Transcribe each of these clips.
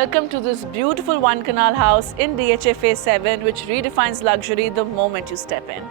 welcome to this beautiful one canal house in DHA Phase 7, which redefines luxury the moment you step in.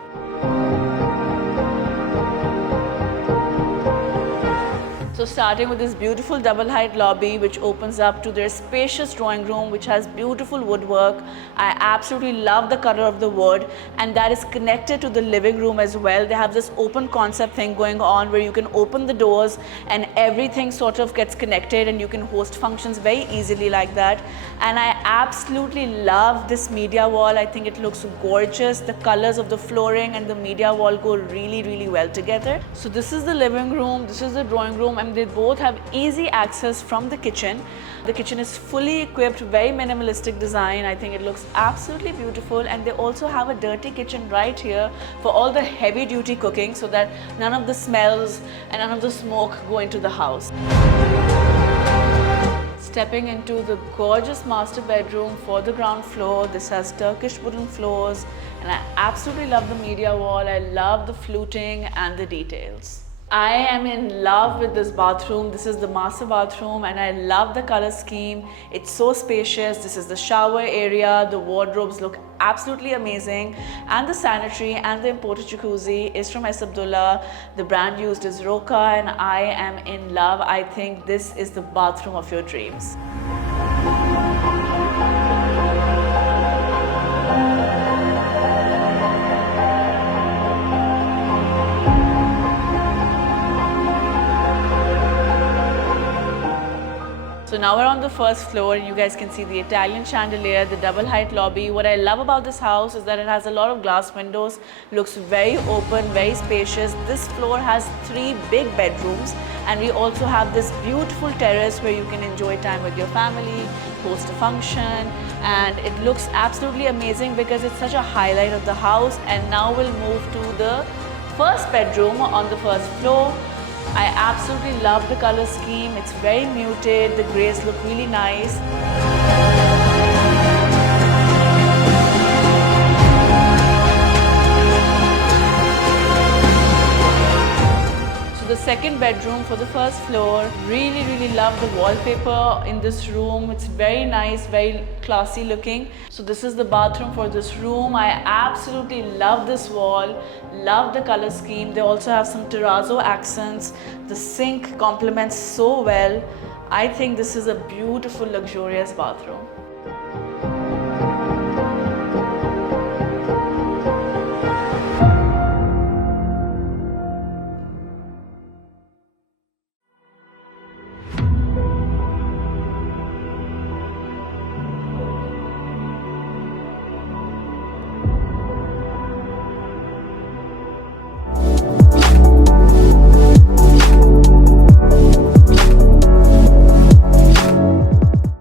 So starting with this beautiful double height lobby which opens up to their spacious drawing room which has beautiful woodwork. I absolutely love the color of the wood, and that is connected to the living room as well. They have this open concept thing going on where you can open the doors and everything sort of gets connected and you can host functions very easily like that. And I absolutely love this media wall. I think it looks gorgeous. The colors of the flooring and the media wall go really well together. So this is the living room, this is the drawing room, and they both have easy access from the kitchen. The kitchen is fully equipped, very minimalistic design. I think it looks absolutely beautiful, and they also have a dirty kitchen right here for all the heavy duty cooking so that none of the smells and none of the smoke go into the house. Stepping into the gorgeous master bedroom for the ground floor. This has Turkish wooden floors, and I absolutely love the media wall. I love the fluting and the details. I am in love with this bathroom. This is the master bathroom and I love the color scheme. It's so spacious. This is the shower area. The wardrobes look absolutely amazing, and the sanitary and the imported jacuzzi is from S. Abdullah. The brand used is Roka, and I am in love. I think this is the bathroom of your dreams. So now we're on the first floor and you guys can see the Italian chandelier, the double height lobby. What I love about this house is that it has a lot of glass windows, looks very open, very spacious. This floor has 3 big bedrooms, and we also have this beautiful terrace where you can enjoy time with your family, host a function, and it looks absolutely amazing because it's such a highlight of the house. And now we'll move to the first bedroom on the first floor. I absolutely love the color scheme. It's very muted. The grays look really nice. So the second bedroom for the first floor. Really love the wallpaper in this room. It's very nice, very classy looking. So this is the bathroom for this room. I absolutely love this wall, love the color scheme. They also have some terrazzo accents. The sink complements so well. I think this is a beautiful, luxurious bathroom.